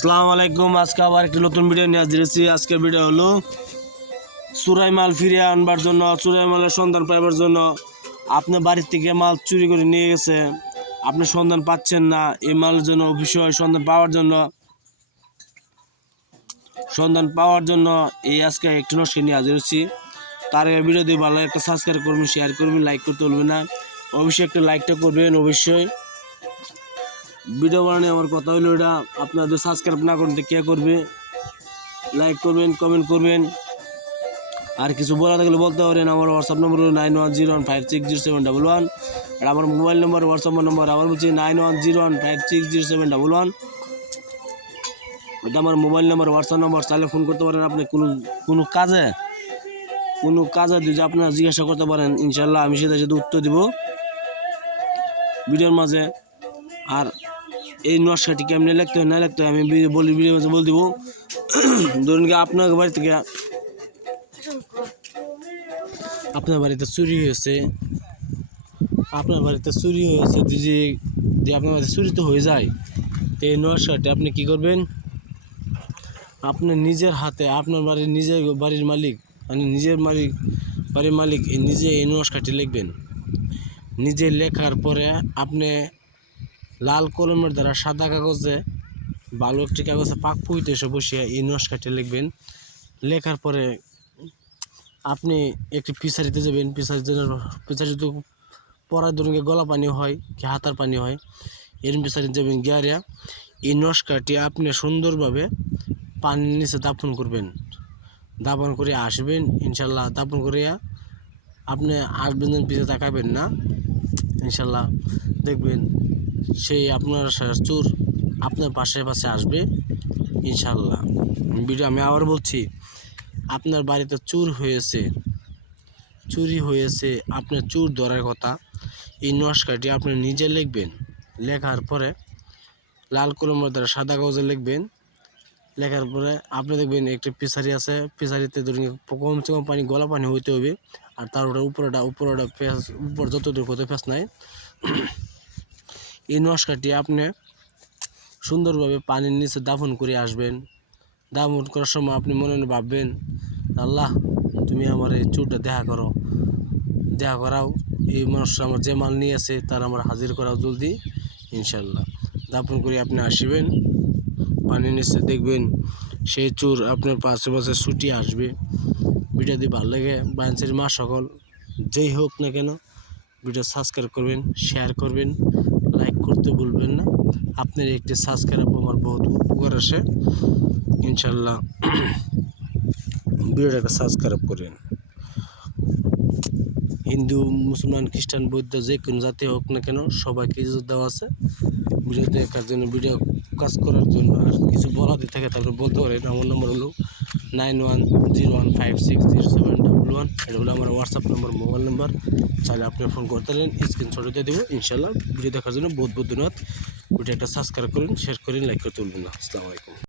আসসালামু আলাইকুম, আজকে আবার একটি নতুন ভিডিও নিয়ে আসছি আজকের ভিডিও হলো চুরাই মাল ফিরিয়ে আনবার জন্য চুরাই মালের সন্ধান পাইবার জন্য। আপনি বাড়ির থেকে মাল চুরি করে নিয়ে গেছে। আপনি সন্ধান পাচ্ছেন না, এই মালের জন্য অফিসে সন্ধান পাওয়ার জন্য। সন্ধান পাওয়ার জন্য এই আজকে একটি নস্কে নিয়ে হাজির হচ্ছি তার আগে ভিডিও দিয়ে ভালো একটা সাবস্ক্রাইব করবেন শেয়ার করবেন লাইক করতে বলবেন না। অবশ্যই একটা লাইকটা করবেন, অবশ্যই। ভিডিও বানানো আমার কথা হলো এটা। আপনাদের সাবস্ক্রাইব না করতে কে করবে? লাইক করবেন কমেন্ট করবেন। আর কিছু বলা থাকলে বলতে পারেন, আমার WhatsApp number nine one zero one five six zero seven double one আর আমার মোবাইল নম্বর হোয়াটসঅ্যাপ নম্বর আবার বলছি nine one zero one five six zero seven double one এটা আমার মোবাইল নম্বর হোয়াটসঅ্যাপ নম্বর চাইলে ফোন করতে পারেন আপনি কোনো কোনো কাজে। কোনো কাজে যদি আপনারা জিজ্ঞাসা করতে পারেন ইনশাল্লাহ আমি সেটা সেটা উত্তর দিব। ভিডিওর মাঝে। আর এই নকশাটি কেমনি লিখতে হয় না লিখতে হয় আমি বলি ভিডিওর মাঝে বলে দিব। ধরুন কি আপনার বাড়ি থেকে আপনার বাড়িতে চুরি হয়েছে, আপনার বাড়িতে চুরি হয়েছে যে যে আপনার বাড়িতে চুরি তো হয়ে যায়, তো এই নকশাটি আপনি কি করবেন? আপনার নিজের হাতে, আপনার বাড়ির নিজের বাড়ির মালিক মানে নিজের মালিক, বাড়ির মালিক নিজে এই নকশাটি লিখবেন। নিজে লেখার পরে আপনি লাল কলমের দ্বারা সাদা কাগজে ভালো একটি কাগজে পাক পুইতে এসে বসিয়ে এই নকশাটি লিখবেন। লেখার পরে আপনি একটি পিসারিতে যাবেন। পিসারি পিসারি তো পড়ার ধরুন গলা পানি হয়, কি হাতার পানি হয়। এরম পিসারি যাবেন গিয়ারিয়া এই নকশাটি আপনি সুন্দরভাবে পানির নিচে দাপন করবেন। দাপন করে আসবেন, ইনশাল্লাহ দাপন করিয়া আপনি আসবেন পিছিয়ে তাকাবেন না, ইনশাল্লাহ দেখবেন। সেই আপনার চোর আপনার পাশে পাশে আসবে, ইনশাল্লাহ। ভিডিও আমি আবার বলছি, আপনার বাড়িতে চুর হয়েছে, চুরি হয়েছে, আপনার চুর ধরার কথা, এই নস্কারটি আপনি নিজে লিখবেন। লেখার পরে লাল কলমের দ্বারা সাদা কাগজে লিখবেন। লেখার পরে আপনি দেখবেন একটি পিসারি আছে, পিসারিতে ধরুন কমসে কম পানি, গলা পানি হইতে হবে, আর তার ওটা উপরেটা উপরেটা ফেস উপর যতদূর কত ফেস নাই এই নস্কাটি আপনি সুন্দরভাবে পানির নিচে দাফন করে আসবেন। দাফন করার সময় আপনি মনে মনে ভাববেন, আল্লাহ, তুমি আমার এই চুরটা দেখা করো, দেখা করাও। এই মানুষটা আমার যে মাল নিয়ে আছে তার আমার হাজির করাও জলদি ইনশাল্লাহ দাফন করে আপনি আসবেন, পানির নিচে দেখবেন সেই চুর আপনার পাশে পাশে ছুটি আসবে। ভিডিও দিয়ে ভালো লাগে বাঞ্চের মা সকল, যেই হোক না কেন, ভিডিও সাবস্ক্রাইব করবেন শেয়ার করবেন। লাইক করতে ভুলবেন না। আপনার একটি সাবস্ক্রাইব আমার বহুত উপকার আসে। ইনশাল্লাহ ভিডিওটাকে সাবস্ক্রাইব করেন। হিন্দু, মুসলমান, খ্রিস্টান, বৌদ্ধ, যে কোনো জাতি হোক না কেন, সবাইকে ইজ্জত দেওয়া আছে। ভিডিও দেখার জন্য, ভিডিও কাজ করার জন্য আর কিছু বলা দিয়ে থাকে তারপরে বলতে পারেন। আমার নম্বর হলো nine one zero one five six zero seven one এটা হলো আমার হোয়াটসঅ্যাপ নম্বর মোবাইল নাম্বার চাইলে আপনি ফোন করতে পারেন স্ক্রিনশট দিয়ে দেবো ইনশাল্লাহ ভিডিও দেখার জন্য বহুত বহুত ধন্যবাদ। ভিডিও একটা সাবস্ক্রাইব করুন শেয়ার করুন লাইক করে তুলবেন না। আসসালামু আলাইকুম।